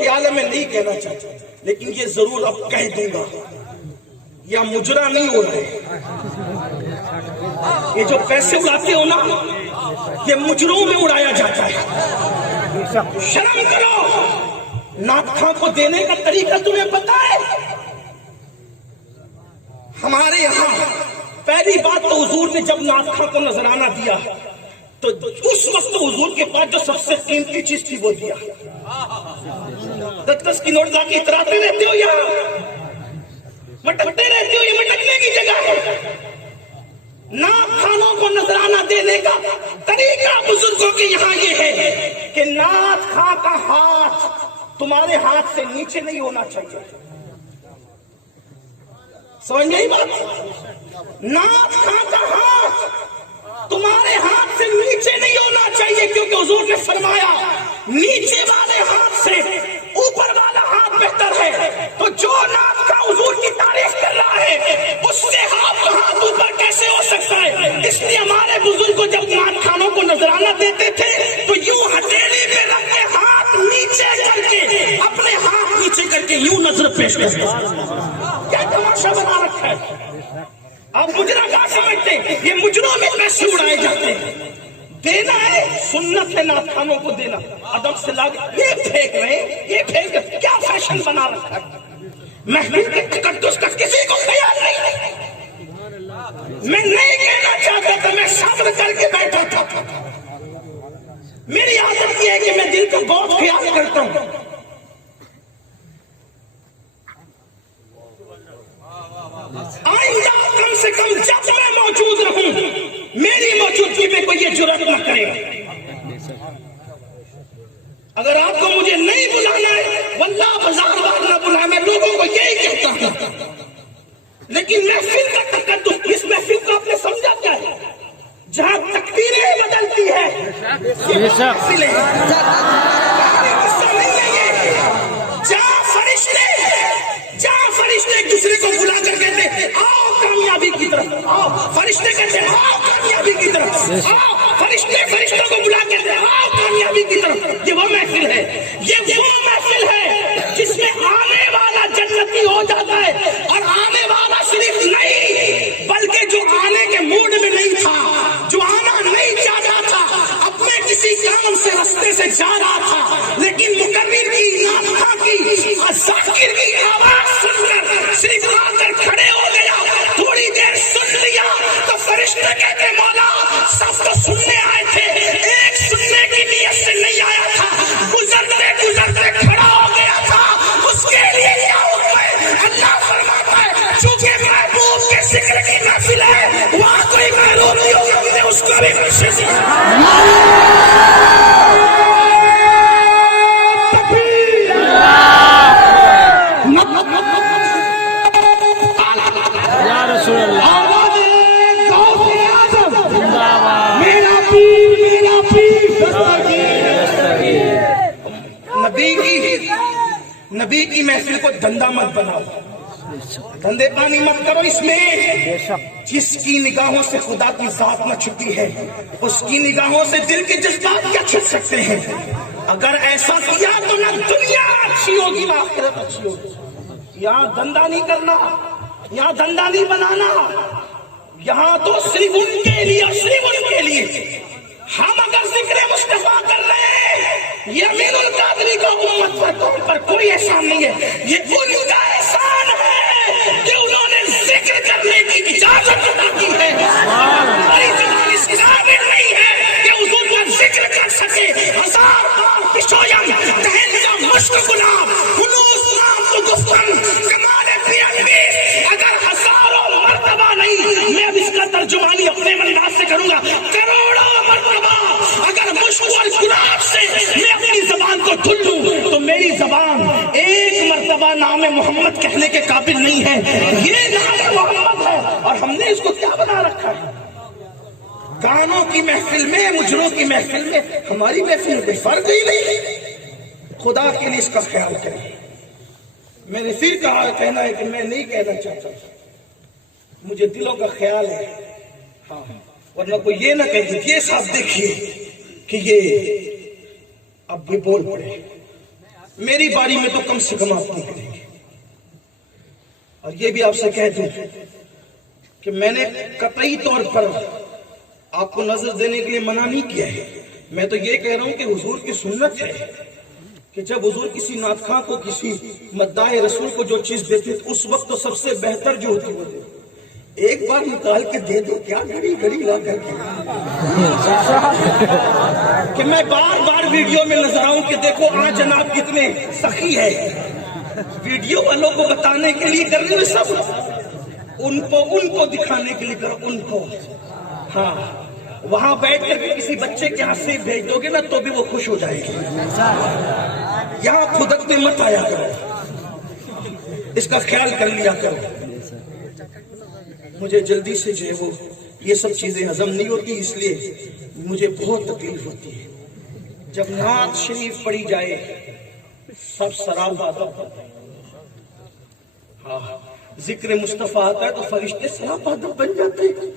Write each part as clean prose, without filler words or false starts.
خیال ہے میں نہیں کہنا چاہتا، لیکن یہ ضرور اب کہہ دوں گا، یا مجرا نہیں ہو رہا ہے، یہ جو پیسے اڑاتے ہو نا، یہ مجروں میں اڑایا جاتا ہے۔ شرم کرو، نعت خواں کو دینے کا طریقہ تمہیں پتا ہے؟ ہمارے یہاں پہلی بات تو حضور نے جب نعت خواں کو نذرانہ دیا تو اس وقت حضور کے پاس جو سب سے قیمتی چیز تھی وہ دیا۔ 10 کی نوٹ لا کے اتراتے رہتے ہو، یہاں مٹکتے رہتے ہو، یہ مٹکنے کی جگہ ہے۔ نعت خانوں کو نذرانہ دینے کا طریقہ بزرگوں کے یہاں یہ ہے کہ نعت خواں کا ہاتھ تمہارے ہاتھ سے نیچے نہیں ہونا چاہیے۔ سمجھ نہیں بات؟ نعت خواں کا ہاتھ تمہارے ہاتھ سے نیچے نہیں ہونا چاہیے، کیونکہ حضور نے فرمایا نیچے والے ہاتھ سے اوپر والا ہاتھ بہتر ہے۔ تو جو نعت خواں حضور کی تعریف کر رہا ہے اس سے ہاتھ اوپر کیسے ہو سکتا ہے؟ اس لیے ہمارے بزرگ کو جب نعت خانوں کو نذرانہ دیتے تھے تو یوں ہتھیلی پہ رکھ کے ہاتھ نیچے کر کے، اپنے ہاتھ نیچے کر کے یوں نظر پیش کرتے۔ کیا تماشا بنا رکھا ہے؟ آپ مجرا کیا سمجھتے ہیں؟ یہ مجروں میں پیسے اڑائے جاتے ہیں۔ دینا ہے سنت ہے، نعت خانوں کو دینا ادب سے لا کے یہ پھینک رہے ہیں، یہ پھینک کیا فیشن بنا رکھا ہے؟ محفل کے تقدس کا کسی کو خیال نہیں۔ میں نہیں کہنا چاہتا تھا، میں صبر کر کے بیٹھا تھا۔ میری عادت یہ ہے کہ میں دل کا بہت خیال کرتا ہوں۔ آئندہ کم سے کم جب میں موجود رہوں میری موجودگی میں کوئی یہ جرات نہ کرے۔ اگر آپ کو مجھے نہیں بلانا ہے واللہ بازار بار نہ بلانا، میں لوگوں کو یہی کہتا ہوں۔ لیکن محفل کا تقدس، اس محفل کو آپ نے سمجھا کیا ہے؟ جہاں تقدیریں بدلتی ہے یہ محفل ہے، جہاں فرشتے ایک دوسرے کو بلا کر کہتے آؤ کامیابی کی طرف، آؤ فرشتے کہتے آؤ کامیابی کی طرف، آؤ فرشتے فرشتوں کو بلا کر کہتے آؤ کامیابی کی طرف، یہ وہ محفل ہے، یہ وہ محفل ہے جس میں آنے والا جنتی ہو جاتا ہے۔ اور آنے والا صرف نہیں بلکہ جو آنے کے موڈ میں نہیں تھا، جو آنا نہیں چاہتا تھا، اپنے کسی کام سے رستے سے جا رہا تھا، لیکن مکرر کی نعت خواں کی ذاکر کی آواز سن کر صرف آ کر کھڑے ہو گیا، تھوڑی دیر سن لیا تو فرشتے کہتے مولا سب تو سننے آئے تھے، ایک سننے کی نیت سے نہیں آیا تھا، گزرتے گزرتے کھڑا ہو گیا تھا، اس کے لیے کیا حکم ہے؟ اللہ فرماتا ہے چونکہ محبوب کے ذکر کی محفل ہے، وہاں کوئی محروم نہیں ہوگا، مجھے اس کو بھی خوشی سے نبی کی محفل کو دھندا مت بناؤ، دھندے پانی مت کرو۔ اس میں جس کی نگاہوں سے خدا کی ذات نہ چھپی ہے اس کی نگاہوں سے دل کے جذبات کیا چھپ سکتے ہیں؟ اگر ایسا کیا تو نہ دنیا اچھی ہوگی نہ آخرت اچھی ہوگی۔ یہاں دھندا نہیں کرنا، یہاں دھندا نہیں بنانا، یہاں تو صرف ان کے لیے، صرف ان کے لیے۔ ہم اگر ذکر مصطفیٰ کر رہے ہیں، یہ امین القادری کا امت پر کوئی احسان نہیں ہے، یہ ان کا احسان ہے کہ انہوں نے ذکر کرنے کی اجازت عطا کی ہے۔ ہماری زبان اس قابل نہیں ہے کہ حضور کا ذکر کر سکے۔ 1000 بار پشویم دہن کا مشک گلاب خلوص نام تو گفتن کمال پیانویس، اگر 1000 مرتبہ نہیں، میں اب اس کا ترجمانی اپنے انداز سے کروں گا، کروڑوں مرتبہ اگر مشک اور گلاب سے میں اپنی زبان کو دھل لوں تو میری زبان ایک مرتبہ نام محمد کہنے کے قابل نہیں ہے۔ یہ نام محمد ہے اور ہم نے اس کو کیا بنا رکھا ہے؟ گانوں کی محفل میں، مجروں کی محفل میں، ہماری محفل میں کوئی فرق ہی نہیں۔ خدا کے لیے اس کا خیال کریں۔ میں نے پھر کہنا ہے کہ میں نہیں کہنا چاہتا، مجھے دلوں کا خیال ہے، ہاں، ورنہ کوئی یہ نہ کہے یہ صاحب دیکھیے کہ یہ اب بھی بول پڑے، میری باری میں تو کم سے کم آپ نہیں کریں گے. اور یہ بھی آپ سے کہہ دوں کہ میں نے قطعی طور پر آپ کو نظر دینے کے لیے منع نہیں کیا ہے. میں تو یہ کہہ رہا ہوں کہ حضور کی سنت ہے کہ جب حضور کسی نعت خواں کو، کسی مداح رسول کو جو چیز دیتے اس وقت تو سب سے بہتر جو ہوتی وہ دے. ایک بار نکال کے دے دو، کیا گھڑی گھڑی لا کر کے کہ میں بار بار ویڈیو میں نظر آؤں کہ دیکھو آج جناب کتنے سخی ہے. ویڈیو والوں کو بتانے کے لیے کر رہے ہیں سب، ان کو دکھانے کے لیے کرو ان کو. ہاں وہاں بیٹھ کر کے کسی بچے کے ہاتھ سے بھیج دو گے نا تو بھی وہ خوش ہو جائے گی. یہاں خودکتے مت آیا کرو، اس کا خیال کر لیا کرو. مجھے جلدی سے جو ہے وہ یہ سب چیزیں ہضم نہیں ہوتی، اس لیے مجھے بہت تکلیف ہوتی ہے. جب نعت شریف پڑھی جائے سب سراپا، ہاں ذکر مصطفیٰ آتا ہے تو فرشتے سراپا بن جاتے ہیں.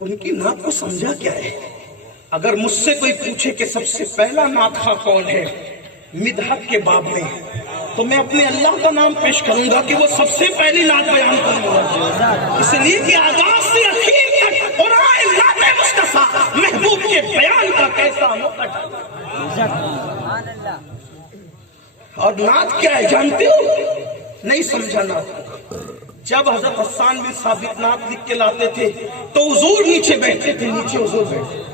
ان کی نعت کو سمجھا کیا ہے؟ اگر مجھ سے کوئی پوچھے کہ سب سے پہلا نعت خواں کون ہے مدحت کے باب میں، تو میں اپنے اللہ کا نام پیش کروں گا کہ وہ سب سے پہلی نعت بیان کروں گا. اس لیے کہ آغاز سے اخیر تک قرآن نعت مصطفیٰ محبوب کے بیان کا کیسا موقع. اور نعت کیا ہے جانتے ہو؟ نہیں سمجھا نعت. جب حضرت حسان بن ثابت نعت لکھ کے لاتے تھے تو حضور نیچے بیٹھتے تھے، نیچے حضور بیٹھتے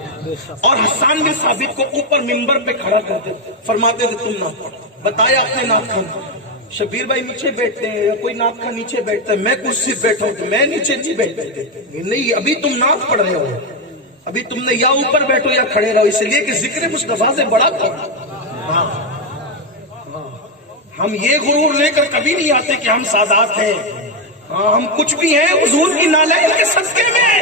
اور حسان بن ثابت کو اوپر منبر پہ کھڑا کرتے تھے، فرماتے تھے تم نعت پڑھو. بتایا اپنے نعت خان. شبیر بھائی نیچے بیٹھتے ہیں یا کوئی نعت خان نیچے بیٹھتا ہے، میں کرسی بیٹھا ہوں تو میں نیچے نہیں بیٹھتے. نہیں، ابھی تم نعت پڑھ رہے ہو، ابھی تم نے یا اوپر بیٹھو یا کھڑے رہو، اس لیے کہ ذکر مصطفیٰ سے بڑا کرو. ہم یہ غرور لے کر کبھی نہیں آتے کہ ہم سادات ہیں. ہاں ہم کچھ بھی ہیں حضور کی نالائن کے صدقے میں.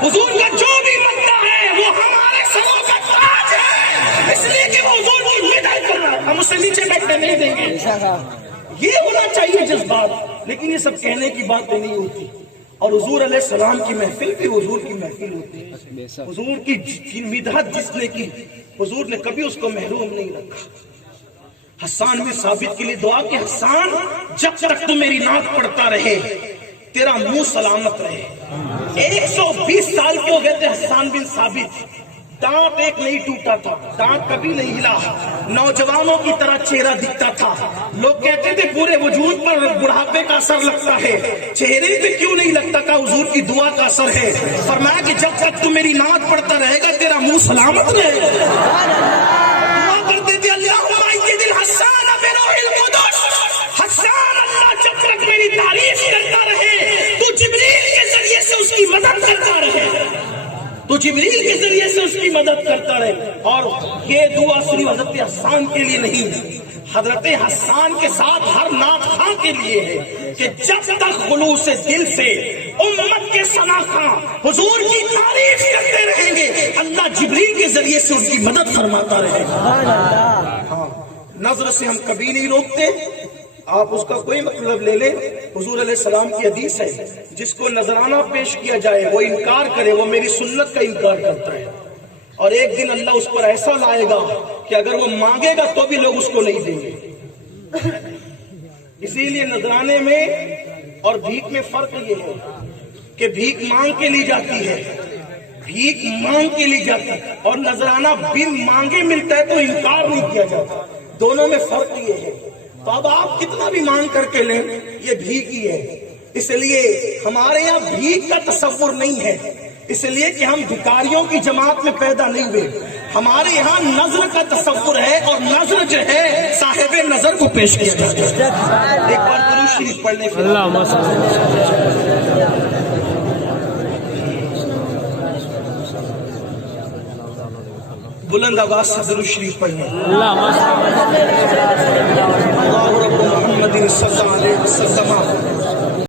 حضور کا جو بھی مدح ہے وہ ہمارے سروں کا تاج ہے، اس لیے کہ وہ حضور کی مدح کر رہا ہے، ہم اسے نیچے بیٹھنے نہیں دیں گے. یہ ہونا چاہیے جذبات. لیکن یہ سب کہنے کی باتیں نہیں ہوتی. اور حضور علیہ السلام کی محفل بھی حضور کی محفل ہوتی ہے. حضور کی مدحت جس نے کی حضور نے کبھی اس کو محروم نہیں رکھا. حسان بن ثابت کے لیے دعا کہ حسان جب تک تو میری نعت پڑھتا رہے تیرا منہ سلامت رہے. 120 سال کے ہو گئے تھے حسان بن ثابت، دانت ایک نہیں ٹوٹا تھا، دانت کبھی نہیں ہلا، نوجوانوں کی طرح چہرہ دکھتا تھا. لوگ کہتے تھے پورے وجود پر بڑھاپے کا اثر لگتا ہے، چہرے پہ کیوں نہیں لگتا تھا؟ حضور کی دعا کا اثر ہے. فرمایا کہ جب تک تو میری نعت پڑھتا رہے گا تیرا منہ سلامت رہے گا. دعا کرتے تھے اللہم ایدِ الحسان بروح القدس. حسان اللہ جب تک میری تعریف کرتا رہے تو جبریل کے ذریعے سے اس کی مدد کرتا رہے، تو جبریل کے ذریعے سے اس کی مدد کرتا رہے. اور یہ دعا صرف حضرت حسان کے لیے نہیں، حضرت حسان کے ساتھ ہر نعت خواں کے لیے ہے کہ جب تک خلوص دل سے امت کے ثنا خواں حضور کی تعریف کرتے رہیں گے اللہ جبریل کے ذریعے سے ان کی مدد فرماتا رہے گا. ہاں نظر سے ہم کبھی نہیں روکتے. آپ اس کا کوئی مطلب لے لیں، حضور علیہ السلام کی حدیث ہے جس کو نذرانہ پیش کیا جائے وہ انکار کرے وہ میری سنت کا انکار کرتا ہے. اور ایک دن اللہ اس پر ایسا لائے گا کہ اگر وہ مانگے گا تو بھی لوگ اس کو نہیں دیں گے. اسی لیے نذرانے میں اور بھیک میں فرق یہ ہے کہ بھیک مانگ کے لی جاتی ہے، بھیک مانگ کے لی جاتی ہے، اور نذرانہ بن مانگے ملتا ہے تو انکار نہیں کیا جاتا. دونوں میں فرق یہ ہے. تو اب آپ کتنا بھی مانگ کر کے لیں یہ بھیک ہی ہے. اس لیے ہمارے یہاں بھیک کا تصور نہیں ہے، اس لیے کہ ہم بھکاریوں کی جماعت میں پیدا نہیں ہوئے. ہمارے یہاں نظر کا تصور ہے اور نظر جو ہے صاحب نظر کو پیش کیا جاتا ہے. ایک بار درود شریف پڑھنے کے بلند آواز سے درود شریف پڑھیں. اللہ رب محمد صلی اللہ علیہ وسلم